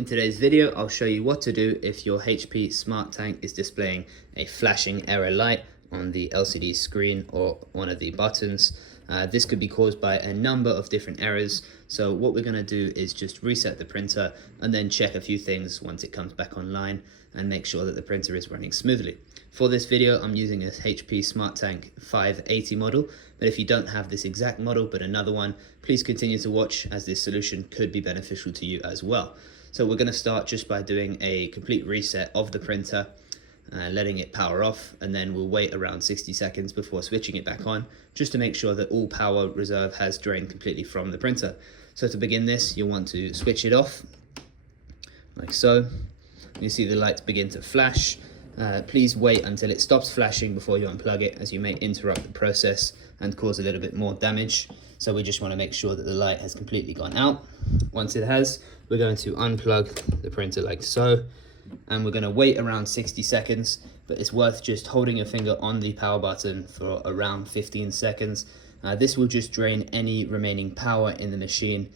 In today's video, I'll show you what to do if your HP Smart Tank is displaying a flashing error light on the LCD screen or one of the buttons. This could be caused by a number of different errors. So what we're going to do is just reset the printer and then check a few things once it comes back online and make sure that the printer is running smoothly. For this video, I'm using a HP Smart Tank 580 model, but if you don't have this exact model but another one, please continue to watch as this solution could be beneficial to you as well. So we're going to start just by doing a complete reset of the printer, letting it power off, and then we'll wait around 60 seconds before switching it back on, just to make sure that all power reserve has drained completely from the printer. So to begin this, you'll want to switch it off, like so. You see the lights begin to flash. Please wait until it stops flashing before you unplug it, as you may interrupt the process and cause a little bit more damage. So we just want to make sure that the light has completely gone out. Once it has, we're going to unplug the printer like so, and we're going to wait around 60 seconds, but it's worth just holding your finger on the power button for around 15 seconds. This will just drain any remaining power in the machine.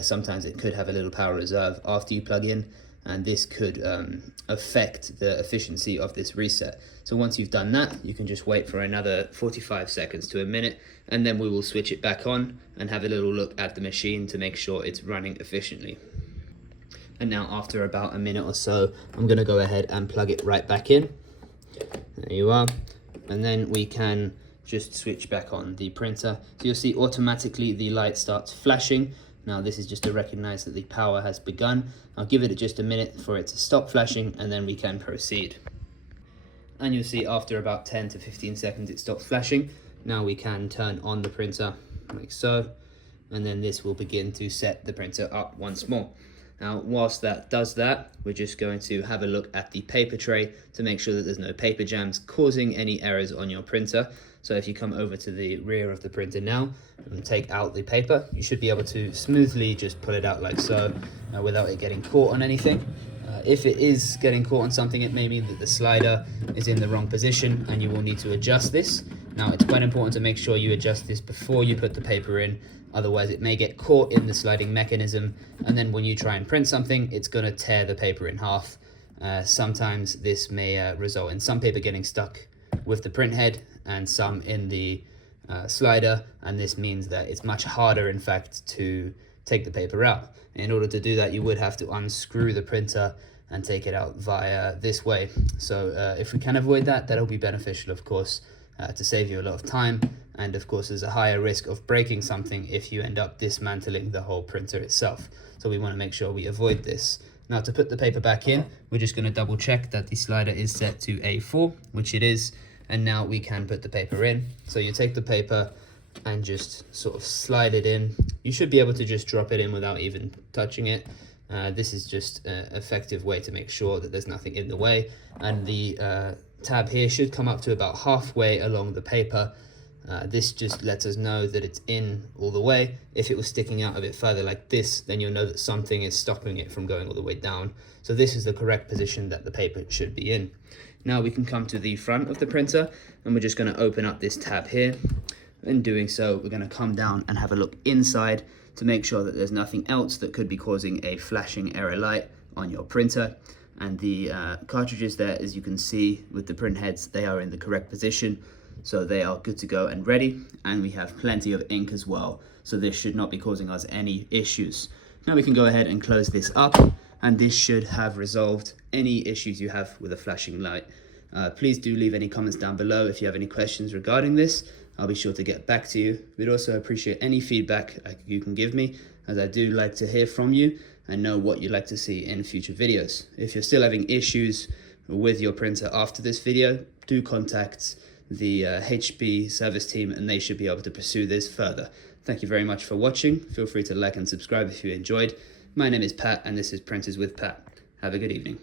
Sometimes it could have a little power reserve after you plug in, and this could affect the efficiency of this reset. So once you've done that, you can just wait for another 45 seconds to a minute, and then we will switch it back on and have a little look at the machine to make sure it's running efficiently. And now after about a minute or so, I'm gonna go ahead and plug it right back in. There you are. And then we can just switch back on the printer. So you'll see automatically the light starts flashing. Now this is just to recognize that the power has begun. I'll give it just a minute for it to stop flashing, and then we can proceed. And you'll see after about 10 to 15 seconds it stops flashing. Now we can turn on the printer like so, and then this will begin to set the printer up once more. Now whilst that does that, we're just going to have a look at the paper tray to make sure that there's no paper jams causing any errors on your printer. So if you come over to the rear of the printer now and take out the paper, you should be able to smoothly just pull it out like so, without it getting caught on anything. If it is getting caught on something, it may mean that the slider is in the wrong position and you will need to adjust this. Now it's quite important to make sure you adjust this before you put the paper in, otherwise it may get caught in the sliding mechanism, and then when you try and print something, it's going to tear the paper in half. Sometimes this may result in some paper getting stuck with the print head and some in the slider, and this means that it's much harder in fact to take the paper out. In order to do that, you would have to unscrew the printer and take it out via this way. So if we can avoid that, that'll be beneficial, of course, to save you a lot of time. And of course, there's a higher risk of breaking something if you end up dismantling the whole printer itself. So we want to make sure we avoid this. Now to put the paper back in, we're just going to double check that the slider is set to A4, which it is. And now we can put the paper in. So you take the paper and just sort of slide it in. You should be able to just drop it in without even touching it. This is just an effective way to make sure that there's nothing in the way. And the tab here should come up to about halfway along the paper. This just lets us know that it's in all the way. If it was sticking out a bit further like this, then you'll know that something is stopping it from going all the way down. So this is the correct position that the paper should be in. Now we can come to the front of the printer, and we're just going to open up this tab here. In doing so, we're going to come down and have a look inside to make sure that there's nothing else that could be causing a flashing error light on your printer. And the cartridges there, as you can see with the print heads, they are in the correct position. So they are good to go and ready, and we have plenty of ink as well. So this should not be causing us any issues. Now we can go ahead and close this up, and this should have resolved any issues you have with a flashing light. Please do leave any comments down below if you have any questions regarding this. I'll be sure to get back to you. We'd also appreciate any feedback you can give me, as I do like to hear from you and know what you'd like to see in future videos. If you're still having issues with your printer after this video, do contact the HP service team and they should be able to pursue this further. Thank you very much for watching. Feel free to like and subscribe if you enjoyed. My name is Pat and this is Printers with Pat. Have a good evening.